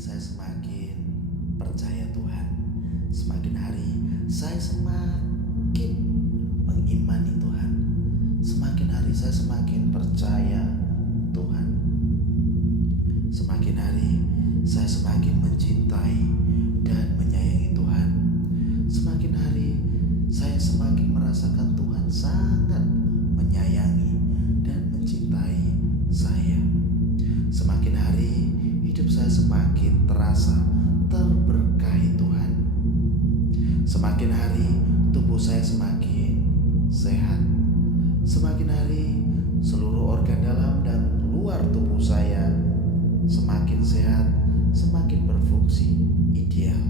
saya semakin percaya Tuhan. Semakin hari saya semakin mengimani Tuhan. Semakin hari saya semakin percaya Tuhan. Semakin hari saya semakin mencintai dan menyayangi Tuhan. Semakin hari saya semakin merasakan Tuhan sangat menyayangi dan mencintai saya. Semakin hari hidup saya semakin terasa terberkahi Tuhan. Semakin hari tubuh saya semakin sehat. Semakin hari seluruh organ dalam dan luar tubuh saya semakin sehat, semakin berfungsi ideal.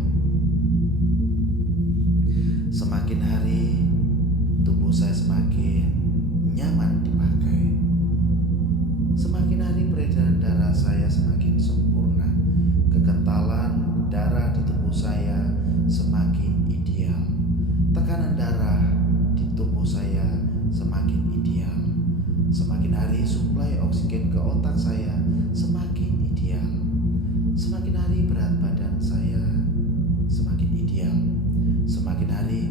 Semakin hari tubuh saya semakin nyaman dipakai. Semakin hari peredaran darah saya semakin sempurna. Kekentalan darah di tubuh saya semakin ideal. Tekanan darah di tubuh saya semakin ideal. Semakin hari suplai oksigen ke otak saya semakin ideal. Semakin hari berat badan saya semakin ideal. Semakin hari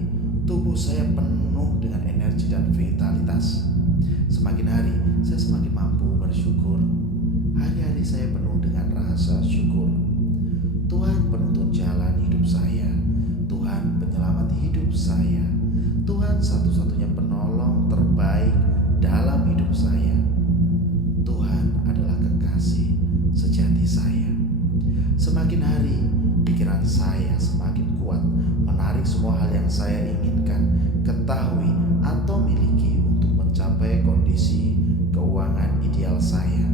tubuh saya penuh dengan energi dan vitalitas. Semakin hari saya semakin mampu bersyukur. Hari-hari saya penuh dengan rasa syukur. Tuhan penuntun jalan hidup saya. Tuhan penyelamat hidup saya. Tuhan satu-satunya penolong terbaik dalam hidup saya. Tuhan adalah kekasih sejati saya. Semakin hari pikiran saya semakin kuat menarik semua hal yang saya inginkan, ketahui atau miliki untuk mencapai kondisi keuangan ideal saya.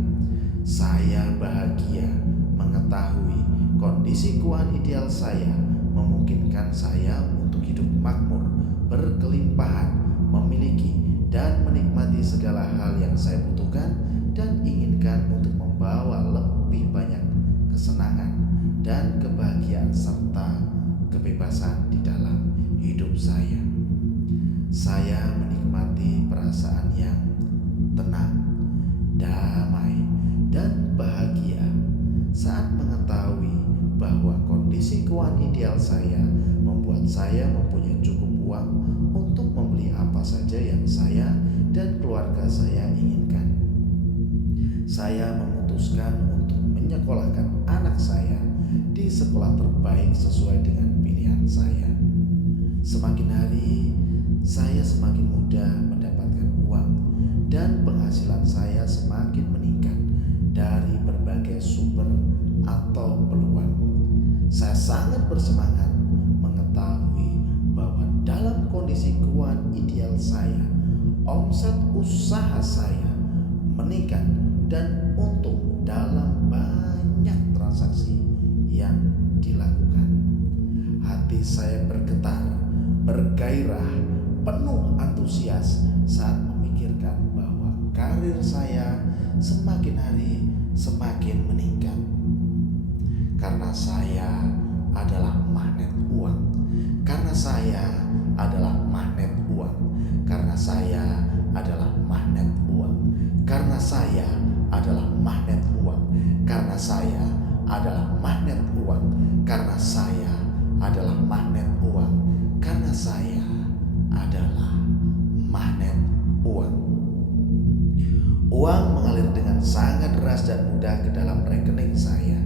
Saya bahagia mengetahui kondisi keuangan ideal saya memungkinkan saya untuk hidup makmur, berkelimpahan, memiliki dan menikmati segala hal yang saya butuhkan dan inginkan untuk membawa lebih banyak kesenangan dan kebahagiaan serta kebebasan di dalam hidup saya. Saya menikmati perasaan yang tenang, damai, dan bahagia saat mengetahui bahwa kondisi keuangan ideal saya membuat saya mempunyai cukup uang untuk membeli apa saja yang saya dan keluarga saya inginkan. Saya memutuskan untuk menyekolahkan anak saya di sekolah terbaik sesuai dengan pilihan saya. Semakin hari saya semakin mudah mendapatkan uang dan penghasilan saya semakin meningkat dari berbagai sumber atau peluang. Saya sangat bersemangat mengetahui bahwa dalam kondisi keuangan ideal saya, omset usaha saya meningkat dan untung dalam banyak transaksi yang dilakukan. Hati saya bergetar, bergairah, penuh antusias saat memikirkan bahwa karir saya semakin hari semakin meningkat. Karena saya adalah magnet uang. Karena saya adalah magnet uang. Karena saya adalah magnet uang. Karena saya adalah magnet uang. Karena saya adalah magnet uang. Karena saya adalah magnet uang. Karena saya adalah magnet uang. Uang mengalir dengan sangat deras dan mudah ke dalam rekening saya.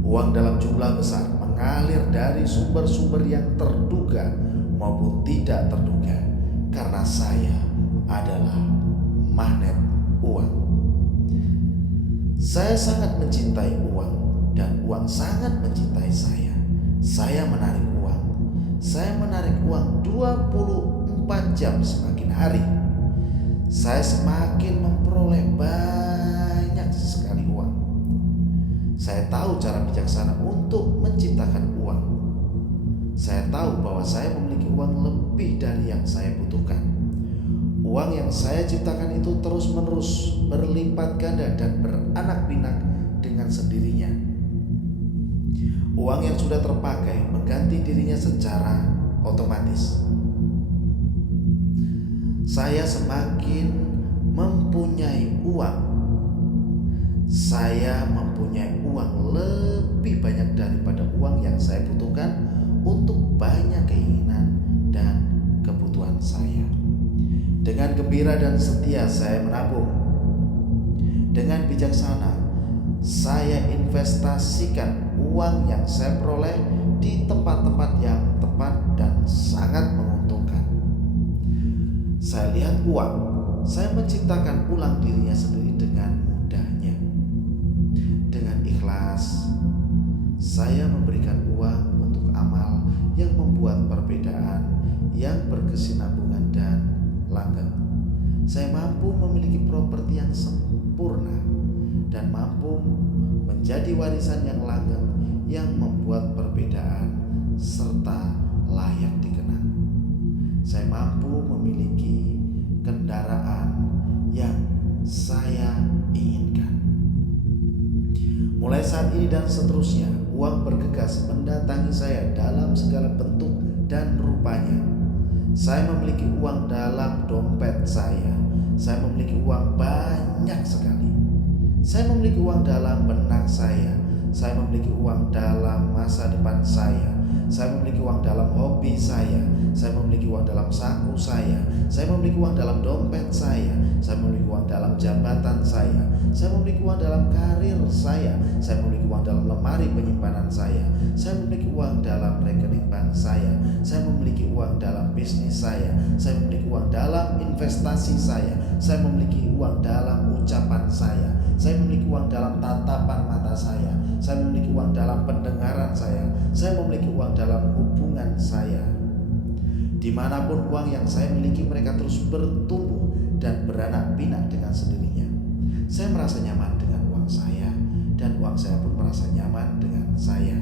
Uang dalam jumlah besar mengalir dari sumber-sumber yang terduga maupun tidak terduga. Karena saya adalah magnet uang. Saya sangat mencintai uang dan uang sangat mencintai saya. Saya menarik uang. Saya menarik uang 24 jam semakin hari. Saya semakin memperoleh banyak sekali uang. Saya tahu cara bijaksana untuk menciptakan uang. Saya tahu bahwa saya memiliki uang lebih dari yang saya butuhkan. Uang yang saya ciptakan itu terus-menerus berlipat ganda dan beranak pinak dengan sendirinya. Uang yang sudah terpakai mengganti dirinya secara otomatis. Saya semakin mempunyai uang, Saya mempunyai uang lebih banyak daripada uang yang saya butuhkan untuk banyak keinginan dan kebutuhan saya. Dengan gembira dan setia saya menabung. Dengan bijaksana saya investasikan uang yang saya peroleh di tempat-tempat yang tepat dan sangat menguntungkan. Saya lihat uang, saya menciptakan ulang dirinya sendiri dengan mudahnya. Dengan ikhlas, saya memberikan uang untuk amal yang membuat perbedaan, yang berkesinambungan dan langgeng. Saya mampu memiliki properti yang sempurna dan mampu menjadi warisan yang langgeng, yang membuat perbedaan serta layak dikenang. Saya mampu memiliki kendaraan yang saya inginkan. Mulai saat ini dan seterusnya, uang bergegas mendatangi saya dalam segala bentuk dan rupanya. Saya memiliki uang dalam dompet saya. Saya memiliki uang banyak sekali. Saya memiliki uang dalam benak saya. Saya memiliki uang dalam masa depan saya. Saya memiliki uang dalam hobi saya. Saya memiliki uang dalam saku saya. Saya memiliki uang dalam dompet saya. Saya memiliki uang dalam jabatan saya. Saya memiliki uang dalam karir saya. Saya memiliki uang dalam lemari penyimpanan saya. Saya memiliki uang dalam rekening bank saya. Saya memiliki uang dalam bisnis saya. Saya memiliki uang dalam investasi saya. Saya memiliki uang dalam ucapan saya. Saya memiliki uang dalam tatapan mata saya. Saya memiliki uang dalam pendengaran saya. Saya memiliki uang dalam hubungan saya. Dimanapun uang yang saya miliki, mereka terus bertumbuh dan beranak pinak dengan sendirinya. Saya merasa nyaman dengan uang saya, dan uang saya pun merasa nyaman dengan saya.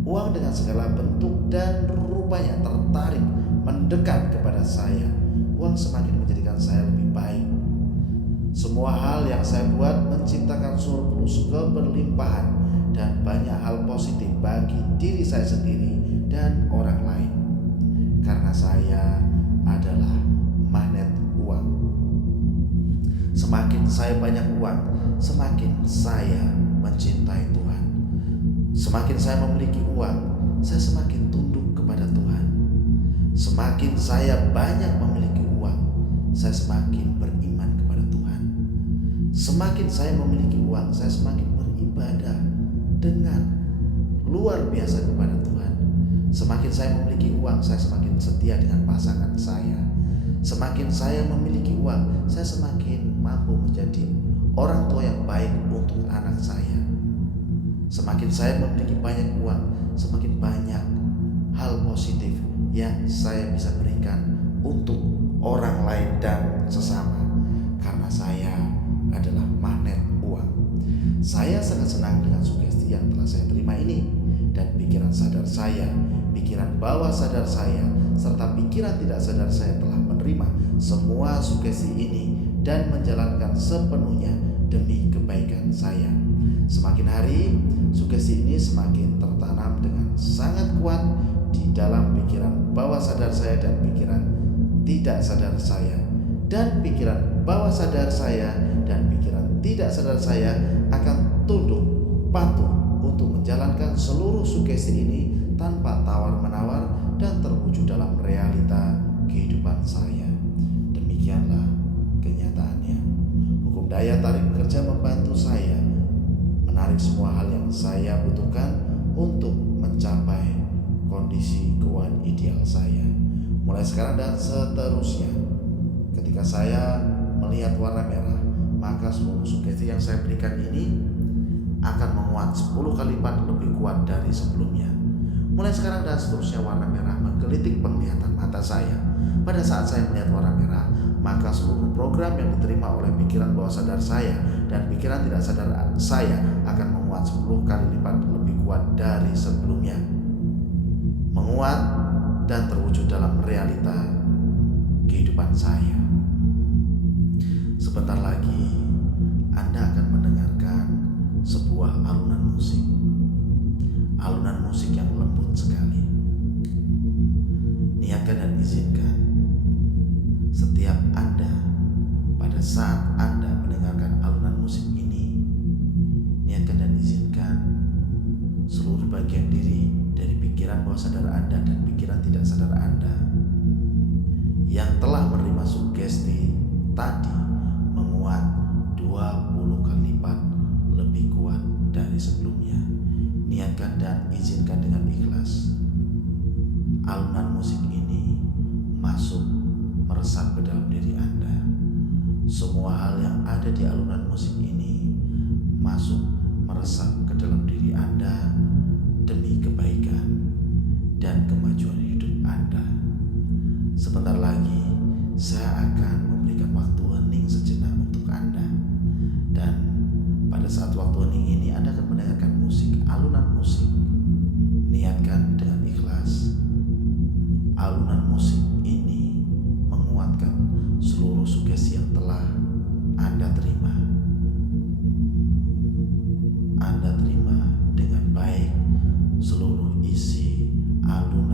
Uang dengan segala bentuk dan rupanya tertarik mendekat kepada saya. Uang semakin menjadikan saya lebih baik. Semua hal yang saya buat menciptakan surplus, keberlimpahan, dan banyak hal positif bagi diri saya sendiri dan orang lain. Karena saya adalah magnet uang. Semakin saya banyak uang, semakin saya mencintai Tuhan. Semakin saya memiliki uang, saya semakin tunduk kepada Tuhan. Semakin saya banyak memiliki uang, saya semakin beriman kepada Tuhan. Semakin saya memiliki uang, saya semakin beribadah dengan luar biasa kepada Tuhan. Semakin saya memiliki uang, saya semakin setia dengan pasangan saya. Semakin saya memiliki uang, saya semakin mampu menjadi orang tua yang baik untuk anak saya. Semakin saya memiliki banyak uang, semakin banyak hal positif yang saya bisa berikan untuk orang lain dan sesama. Karena saya adalah magnet uang. Saya sangat senang dengan sugesti yang telah saya terima ini, dan pikiran sadar saya, pikiran bawah sadar saya, serta pikiran tidak sadar saya telah menerima semua sugesti ini dan menjalankan sepenuhnya demi kebaikan saya. Semakin hari, sugesti ini semakin tertanam dengan sangat kuat di dalam pikiran bawah sadar saya dan pikiran tidak sadar saya. Dan pikiran bawah sadar saya dan pikiran tidak sadar saya akan tunduk patuh untuk menjalankan seluruh sugesti ini tanpa tawar-menawar dan terwujud dalam realita kehidupan saya. Demikianlah kenyataannya. Hukum daya tarik bekerja membantu saya menarik semua hal yang saya butuhkan untuk mencapai kondisi keuangan ideal saya. Mulai sekarang dan seterusnya, ketika saya melihat warna merah, maka seluruh sugesti yang saya berikan ini akan menguat 10 kali lipat lebih kuat dari sebelumnya. Mulai sekarang dan seterusnya, warna merah menggelitik penglihatan mata saya. Pada saat saya melihat warna merah, maka seluruh program yang diterima oleh pikiran bawah sadar saya dan pikiran tidak sadar saya akan menguat 10 kali lipat lebih kuat dari sebelumnya. Menguat dan terwujud dalam realita kehidupan saya. Sebentar lagi Anda akan mendengarkan sebuah alunan musik. Alunan musik yang lembut sekali. Niatkan dan izinkan setiap Anda pada saat Anda mendengarkan alunan musik ini, bawah sadar Anda dan pikiran tidak sadar Anda yang telah menerima sugesti tadi menguat 20 kali lipat lebih kuat dari sebelumnya. Niatkan dan izinkan dengan ikhlas alunan musik ini masuk meresap ke dalam diri Anda. Semua hal yang ada di alunan musik ini masuk meresap ke dalam diri Anda demi kebaikan dan kemajuan hidup Anda. Sebentar lagi saya akan memberikan waktu hening sejenak untuk Anda, dan pada saat waktu hening ini Anda akan mendengarkan musik, alunan musik. Niatkan dengan ikhlas alunan musik ini menguatkan seluruh sugesti yang telah Anda terima. Anda terima dengan baik seluruh isi alunan